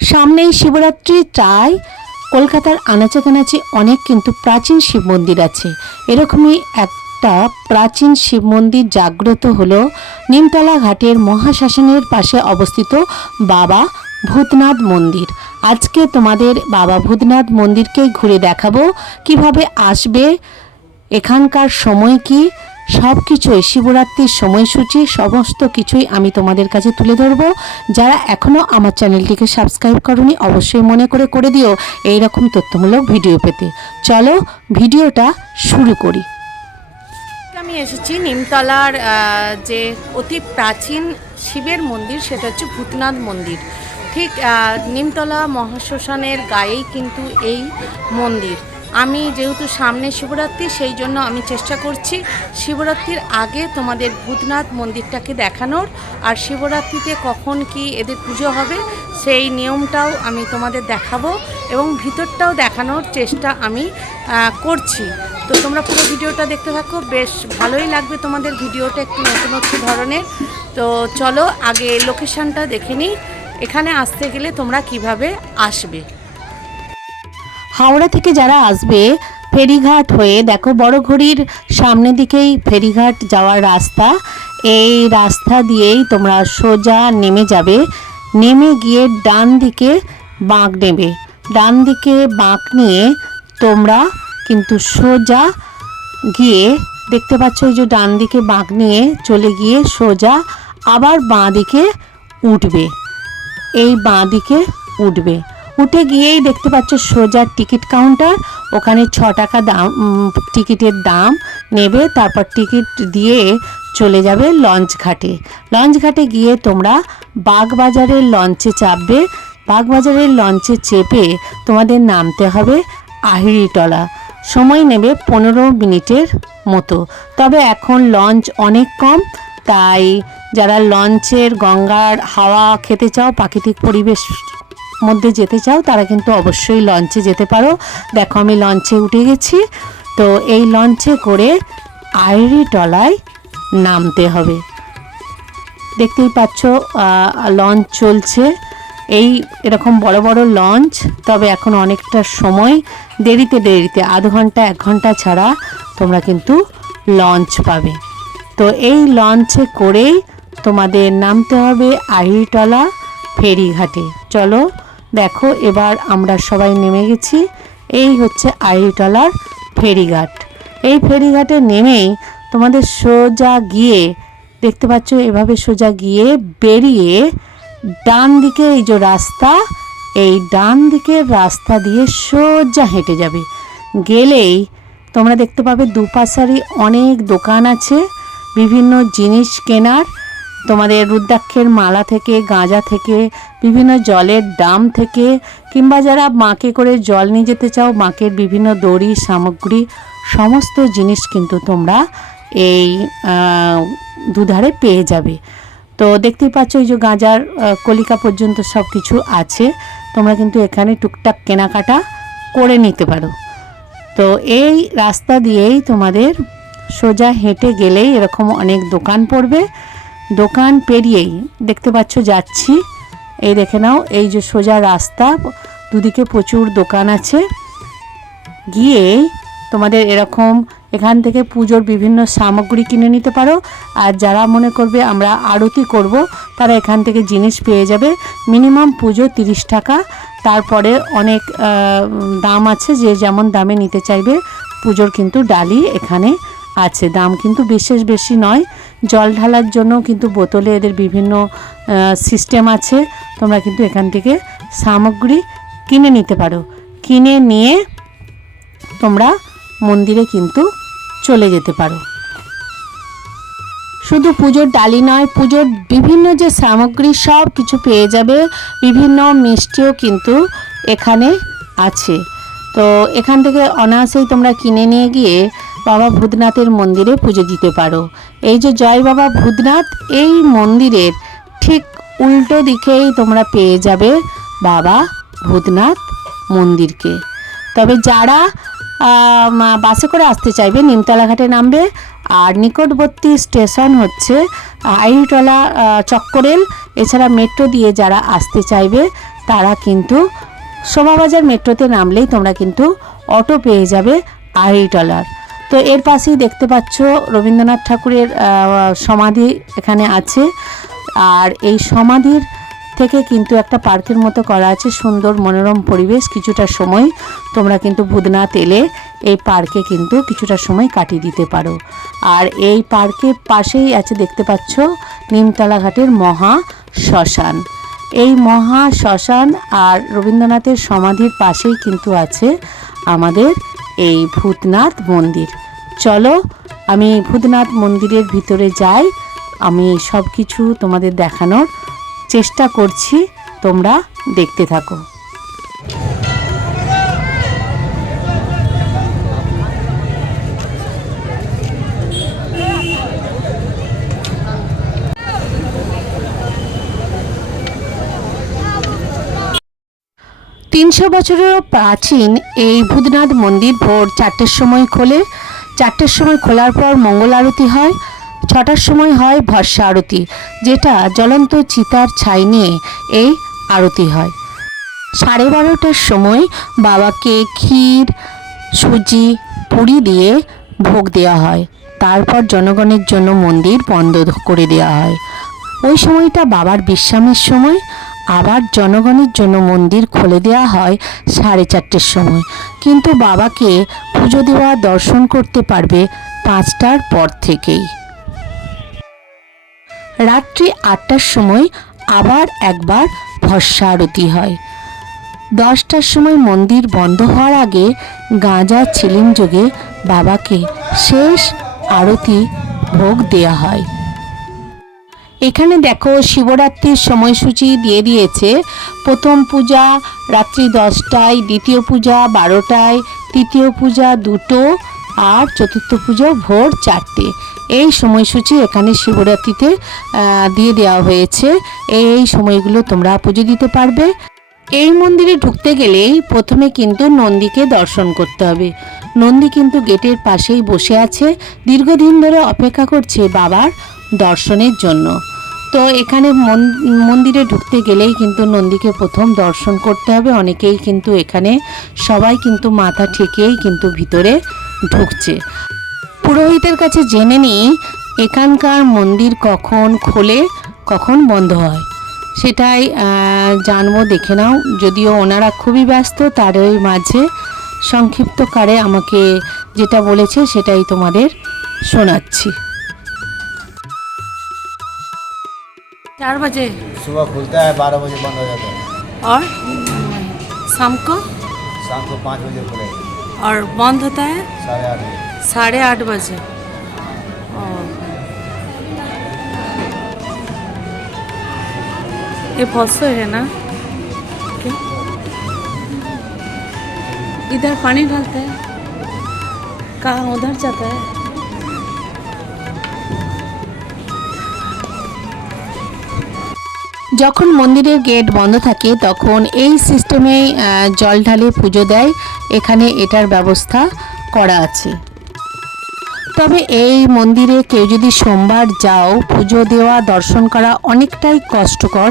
সামনেই শিবরাত্রি, তাই কলকাতার আনাচে কানাচে অনেক কিন্তু প্রাচীন শিব মন্দির আছে। এরকমই একটা প্রাচীন শিব মন্দির জাগ্রত হলো নিমতলা ঘাটের মহাশ্মশানের পাশে অবস্থিত বাবা ভূতনাথ মন্দির। আজকে তোমাদের বাবা ভূতনাথ মন্দিরকেই ঘুরে দেখাবো, কিভাবে আসবে, এখানকার সময় কি, সব কিছুই শিবরাত্রির সময়সূচি সমস্ত কিছুই আমি তোমাদের কাছে তুলে ধরবো। যারা এখনও আমার চ্যানেলটিকে সাবস্ক্রাইব করোনি অবশ্যই মনে করে দিও এই রকম তথ্যমূলক ভিডিও পেতে। চলো ভিডিওটা শুরু করি। আমি এসেছি নিমতলার যে অতি প্রাচীন শিবের মন্দির, সেটা হচ্ছে ভূতনাথ মন্দির। ঠিক নিমতলা মহাশ্মশানের গায়েই কিন্তু এই মন্দির। আমি যেহেতু সামনে শিবরাত্রি, সেই জন্য আমি চেষ্টা করছি শিবরাত্রির আগে তোমাদের ভূতনাথ মন্দিরটাকে দেখানোর, আর শিবরাত্রিতে কখন কি এদের পুজো হবে সেই নিয়মটাও আমি তোমাদের দেখাবো এবং ভিতরটাও দেখানোর চেষ্টা আমি করছি। তো তোমরা পুরো ভিডিওটা দেখতে থাকো, বেশ ভালোই লাগবে তোমাদের ভিডিওটা, একটু নতুন ধরনের। তো চলো আগে লোকেশনটা দেখে নিই, এখানে আসতে গেলে তোমরা কিভাবে আসবে। হাওড়া থেকে যারা আসবে ফেরিঘাট হয়ে, দেখো বড় ঘড়ির সামনে দিকেই ফেরিঘাট যাওয়ার রাস্তা। এই রাস্তা দিয়েই তোমরা সোজা নেমে যাবে, নেমে গিয়ে ডান দিকে বাঁক নেবে। ডান দিকে বাঁক নিয়ে তোমরা কিন্তু সোজা গিয়ে দেখতে পাচ্ছ, এই যে ডান দিকে বাঁক নিয়ে চলে গিয়ে সোজা আবার বাঁ দিকে উঠবে। এই বাঁ দিকে উঠবে, উঠে গিয়েই দেখতে পাচ্ছ সোজা টিকিট কাউন্টার, ওখানে 6 টাকা দাম টিকিটের দাম নেবে। তারপর টিকিট দিয়ে চলে যাবে লঞ্চ ঘাটে। লঞ্চ ঘাটে গিয়ে তোমরা বাগবাজারের লঞ্চে চাপবে। বাগবাজারের লঞ্চে চেপে তোমাদের নামতে হবে আহিরিটলা। সময় নেবে 15 মিনিটের মতো। তবে এখন লঞ্চ অনেক কম, তাই যারা লঞ্চের গঙ্গার হাওয়া খেতে চাও, প্রাকৃতিক পরিবেশ মধ্যে যেতে চাও, তারা কিন্তু অবশ্যই লঞ্চে যেতে পারো। দেখো আমি লঞ্চে উঠে গেছি। তো এই লঞ্চে করে আহিরিটলায় নামতে হবে। দেখতেই পাচ্ছ লঞ্চ চলছে, এই এরকম বড় বড় লঞ্চ। তবে এখন অনেকটা সময়, দেরিতে আধ ঘন্টা 1 ঘন্টা ছাড়া তোমরা কিন্তু লঞ্চ পাবে। তো এই লঞ্চে করেই তোমাদের নামতে হবে আহিরিটলা ফেরিঘাটে। চলো দেখো, এবার আমরা সবাই নেমে গেছি। এই হচ্ছে আহিরিটলার ফেরিঘাট। এই ফেরিঘাটে নেমেই তোমাদের সোজা গিয়ে দেখতে পাচ্ছ, এভাবে সোজা গিয়ে বেরিয়ে ডান দিকে এই যে রাস্তা, এই ডান দিকের রাস্তা দিয়ে সোজা হেঁটে যাবে। গেলেই তোমরা দেখতে পাবে দুপাশারই অনেক দোকান আছে বিভিন্ন জিনিস কেনার। তোমাদের রুদ্রাক্ষের মালা থেকে, গাঁজা থেকে, বিভিন্ন জলের দাম থেকে, কিংবা যারা মাকে করে জল নিয়ে যেতে চাও, মাকের বিভিন্ন দড়ি সামগ্রী সমস্ত জিনিস কিন্তু তোমরা এই দুধারে পেয়ে যাবে। তো দেখতেই পাচ্ছ এই যে গাঁজার কলিকা পর্যন্ত সব কিছু আছে, তোমরা কিন্তু এখানে টুকটাক কেনাকাটা করে নিতে পারো। তো এই রাস্তা দিয়েই তোমাদের সোজা হেঁটে গেলেই এরকম অনেক দোকান পড়বে। দোকান পেরিয়েই দেখতে পাচ্ছ যাচ্ছি, এই দেখে নাও, এই যে সোজা রাস্তা, দুদিকে প্রচুর দোকান আছে। গিয়েই তোমাদের এরকম এখান থেকে পুজোর বিভিন্ন সামগ্রী কিনে নিতে পারো। আর যারা মনে করবে আমরা আরতি করব, তারা এখান থেকে জিনিস পেয়ে যাবে। মিনিমাম পুজো 30 টাকা, তারপরে অনেক দাম আছে, যে যেমন দামে নিতে চাইবে। পুজোর কিন্তু ডালি এখানে আছে, দাম কিন্তু বিশেষ বেশি নয়। জল ঢালার জন্য কিন্তু বোতলে এদের বিভিন্ন সিস্টেম আছে, তোমরা কিন্তু এখান থেকে সামগ্রী কিনে নিতে পারো। কিনে নিয়ে তোমরা মন্দিরে কিন্তু চলে যেতে পারো। শুধু পুজোর ডালি নয়, পুজোর বিভিন্ন যে সামগ্রী সব কিছু পেয়ে যাবে। বিভিন্ন মিষ্টিও কিন্তু এখানে আছে। তো এখান থেকে অনায়াসেই তোমরা কিনে নিয়ে গিয়ে বাবা ভূতনাথের মন্দিরে পুজো দিতে পারো। এই যে জয় বাবা ভূতনাথ, এই মন্দিরের ঠিক উল্টো দিকেই তোমরা পেয়ে যাবে বাবা ভূতনাথ মন্দিরকে। তবে যারা বাসে করে আসতে চাইবে নিমতলা ঘাটে নামবে, আর নিকটবর্তী স্টেশন হচ্ছে আহিরিটলা চক্করেল। এছাড়া মেট্রো দিয়ে যারা আসতে চাইবে তারা কিন্তু শোভাবাজার মেট্রোতে নামলেই তোমরা কিন্তু অটো পেয়ে যাবে আড়িটলার। তো এর পাশেই দেখতে পাচ্ছ রবীন্দ্রনাথ ঠাকুরের সমাধি এখানে আছে। আর এই সমাধির থেকে কিন্তু একটা পার্কের মতো করা আছে, সুন্দর মনোরম পরিবেশ। কিছুটা সময় তোমরা কিন্তু ভূতনাথ এলে এই পার্কে কিন্তু কিছুটা সময় কাটিয়ে দিতে পারো। আর এই পার্কের পাশেই আছে দেখতে পাচ্ছ নিমতলা ঘাটের মহা শ্মশান। এই মহা শ্মশান আর রবীন্দ্রনাথের সমাধির পাশেই কিন্তু আছে আমাদের এই ভূতনাথ মন্দির। চলো আমি ভূতনাথ মন্দিরের ভিতরে যাই, আমি সব কিছু তোমাদের দেখানোর চেষ্টা করছি, তোমরা দেখতে থাকো। 300 বছরেরও প্রাচীন এই ভূতনাথ মন্দির ভোর 4টের সময় খোলে। 4টের সময় খোলার পর মঙ্গল আরতি হয়। 6টার সময় হয় ভস্য আরতি, যেটা জ্বলন্ত চিতার ছাই নিয়ে এই আরতি হয়। 12:30টার সময় বাবাকে ক্ষীর, সুজি, পুরি দিয়ে ভোগ দেওয়া হয়। তারপর জনগণের জন্য মন্দির বন্ধ করে দেওয়া হয়। ওই সময়টা বাবার বিশ্রামের সময়। আবার জনগণের জন্য মন্দির খুলে দেওয়া হয় 4:30টের সময়। কিন্তু বাবাকে পুজো দেওয়া, দর্শন করতে পারবে 5টার পর থেকেই। রাত্রি 8টার সময় আবার একবার ভস্য আরতি হয়। 10টার সময় মন্দির বন্ধ হওয়ার আগে গাঁজা ছিলিম যোগে বাবাকে শেষ আরতি ভোগ দেওয়া হয়। এখানে দেখো শিবরাত্রির সময়সূচি দিয়ে দিয়েছে। প্রথম পূজা রাত্রি 10টায়, দ্বিতীয় পূজা 12টায়, তৃতীয় পূজা 2টো আর চতুর্থ পূজা ভোর 4টে। এই সময়সূচি এখানে শিবরাত্রিতে দিয়ে দেওয়া হয়েছে। এই সময়গুলো তোমরা পুজো দিতে পারবে। এই মন্দিরে ঢুকতে গেলেই প্রথমে কিন্তু নন্দীকে দর্শন করতে হবে। নন্দী কিন্তু গেটের পাশেই বসে আছে, দীর্ঘদিন ধরে অপেক্ষা করছে বাবার দর্শনের জন্য। তো এখানে মন্দিরে ঢুকতে গেলেই কিন্তু নন্দীকে প্রথম দর্শন করতে হবে। অনেকেই কিন্তু এখানে সবাই কিন্তু মাথা ঠেকেই কিন্তু ভিতরে ঢুকছে। পুরোহিতের কাছে জেনে নিই এখানকার মন্দির কখন খোলে, কখন বন্ধ হয়, সেটাই জানবো, দেখে নাও। যদিও ওনারা খুবই ব্যস্ত, তারই মাঝে সংক্ষিপ্তকারে আমাকে যেটা বলেছে সেটাই তোমাদের শোনাচ্ছি। 4 बजे सुबह खुलता है, 12 बजे बंद हो जाता है। और शाम को 5 बजे खुलेगा, और बंद होता है 8:30 बजे। 8:30 बजे। ये फॉल्सो है ना? क्या इधर पानी डालता है? कहाँ उधर जाता है? যখন মন্দিরের গেট বন্ধ থাকে তখন এই সিস্টেমে জল ঢালে পুজো দেয়। এখানে এটার ব্যবস্থা করা আছে। তবে এই মন্দিরে কেউ যদি সোমবার যাও, পুজো দেওয়া, দর্শন করা অনেকটাই কষ্টকর।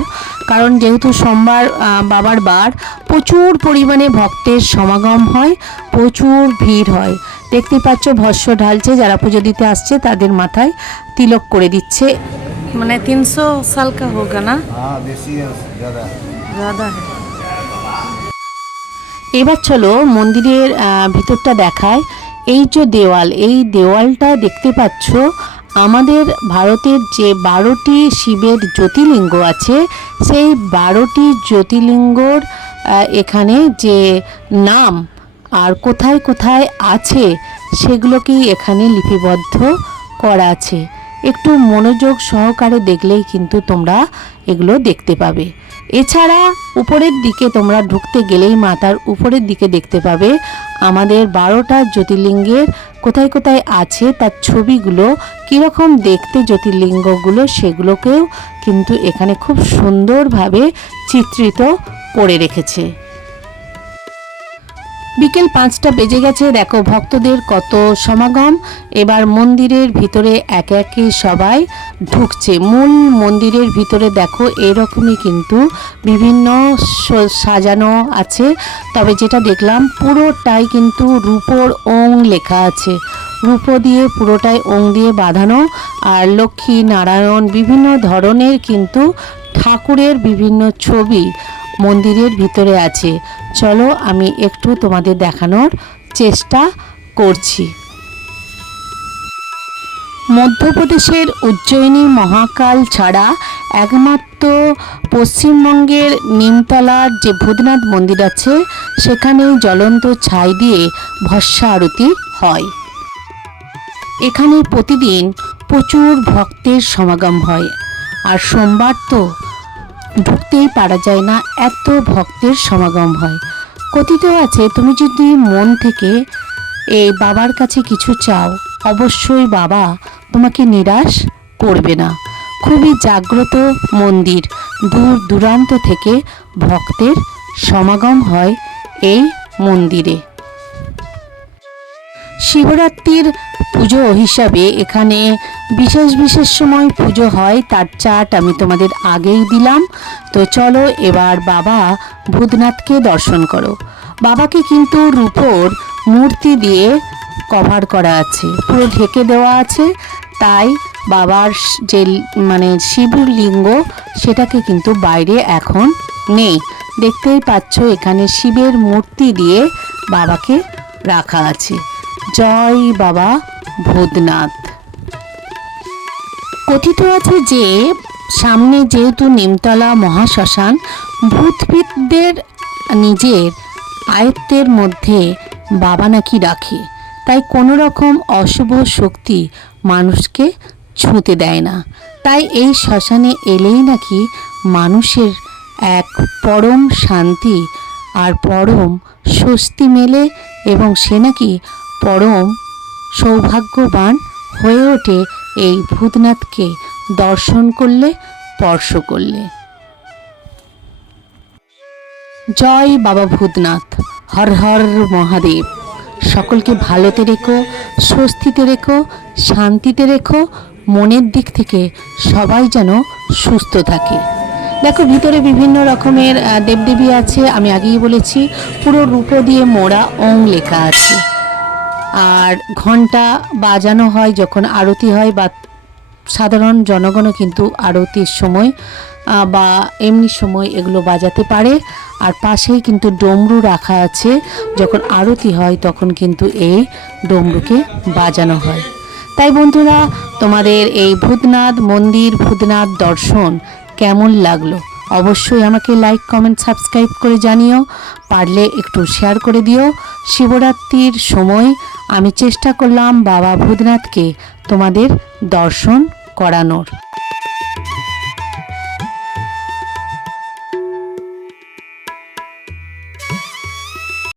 কারণ যেহেতু সোমবার বাবার বার, প্রচুর পরিমাণে ভক্তের সমাগম হয়, প্রচুর ভিড় হয়। দেখতে পাচ্ছ ভস্য ঢালছে, যারা পুজো দিতে আসছে তাদের মাথায় তিলক করে দিচ্ছে। मैंने 300 साल का होगा ना? हाँ, देसी है, ज़्यादा है। এবার চলো মন্দিরের ভিতরটা দেখায়। এই যে দেওয়াল, এই দেওয়ালটা দেখতে পাচ্ছ আমাদের ভারতের যে 12টি শিবের জ্যোতির্লিঙ্গ আছে, সেই 12টি জ্যোতির্লিঙ্গর এখানে যে নাম আর কোথায় কোথায় আছে সেগুলোকেই এখানে লিপিবদ্ধ করা আছে। একটু মনোযোগ সহকারে দেখলেই কিন্তু তোমরা এগুলো দেখতে পাবে। এছাড়া উপরের দিকে তোমরা ঢুকতে গেলেই মাথার উপরের দিকে দেখতে পাবে আমাদের 12টা জ্যোতির্লিঙ্গের কোথায় কোথায় আছে তার ছবিগুলো, কীরকম দেখতে জ্যোতির্লিঙ্গগুলো, সেগুলোকেও কিন্তু এখানে খুব সুন্দরভাবে চিত্রিত করে রেখেছে। বিকেল 5টা বেজে গেছে, দেখো ভক্তদের কত সমাগম। এবার মন্দিরের ভিতরে একে একে সবাই ঢুকছে। মূল মন্দিরের ভিতরে দেখো এরকমই কিন্তু বিভিন্ন সাজানো আছে, তবে যেটা দেখলাম পুরোটাই কিন্তু রূপোর ওং লেখা আছে, রূপো দিয়ে পুরোটাই ওং দিয়ে বাঁধানো। আর লক্ষ্মী নারায়ণ বিভিন্ন ধরনের কিন্তু ঠাকুরের বিভিন্ন ছবি মন্দিরের ভিতরে আছে। চলো আমি একটু তোমাদের দেখানোর চেষ্টা করছি। মধ্যপ্রদেশের উজ্জয়িনী মহাকাল ছাড়া একমাত্র পশ্চিমবঙ্গের নিমতলার যে ভূতনাথ মন্দির আছে সেখানে জ্বলন্ত ছাই দিয়ে ভস্মা আরতি হয়। এখানে প্রতিদিন প্রচুর ভক্তের সমাগম হয়, আর সোমবার তো ঢুকতেই পারা যায় না, এত ভক্তের সমাগম হয়। কথিত আছে তুমি যদি মন থেকে এই বাবার কাছে কিছু চাও, অবশ্যই বাবা তোমাকে নিরাশ করবে না। খুবই জাগ্রত মন্দির, দূর দূরান্ত থেকে ভক্তের সমাগম হয় এই মন্দিরে। শিবরাত্রির পুজো হিসাবে এখানে বিশেষ বিশেষ সময় পুজো হয়, তার চার্ট আমি তোমাদের আগেই দিলাম। তো চলো এবার বাবা ভূতনাথকে দর্শন করো। বাবাকে কিন্তু রূপোর মূর্তি দিয়ে কভার করা আছে, পুরো ঢেকে দেওয়া আছে, তাই বাবার যে শিবলিঙ্গ সেটাকে কিন্তু বাইরে এখন নেই। দেখতেই পাচ্ছ এখানে শিবের মূর্তি দিয়ে বাবাকে রাখা আছে। জয় বাবা ভূতনাথ। কথিত আছে যে সামনে যেহেতু নিমতলা মহাশ্মশান, ভূতপ্রেতদের নিজের আয়ত্তের মধ্যে বাবা নাকি রাখে, তাই কোনো রকম অশুভ শক্তি মানুষকে ছুঁতে দেয় না। তাই এই শ্মশানে এলেই নাকি মানুষের এক পরম শান্তি আর পরম স্বস্তি মেলে, এবং সে নাকি পরম সৌভাগ্যবান হয়ে ওঠে এই ভূতনাথকে দর্শন করলে, স্পর্শ করলে। জয় বাবা ভূতনাথ, হর হর মহাদেব। সকলকে ভালোতে রেখো, স্বস্তিতে রেখো, শান্তিতে রেখো, মনের দিক থেকে সবাই যেন সুস্থ থাকে। দেখো ভিতরে বিভিন্ন রকমের দেবদেবী আছে, আমি আগেই বলেছি পুরো রূপো দিয়ে মোড়া ওং লেখা আছে। আর ঘণ্টা বাজানো হয় যখন আরতি হয়, বা সাধারণ জনগণও কিন্তু আরতির সময় বা এমনি সময় এগুলো বাজাতে পারে। আর পাশেই কিন্তু ডমরু রাখা আছে, যখন আরতি হয় তখন কিন্তু এই ডমরুকে বাজানো হয়। তাই বন্ধুরা, তোমাদের এই ভূতনাথ মন্দির, ভূতনাথ দর্শন কেমন লাগলো অবশ্যই আমাকে লাইক, কমেন্ট, সাবস্ক্রাইব করে জানিও। পারলে একটু শেয়ার করে দিও। শিবরাত্রির সময় আমি চেষ্টা করলাম বাবা ভূতনাথকে তোমাদের দর্শন করানোর।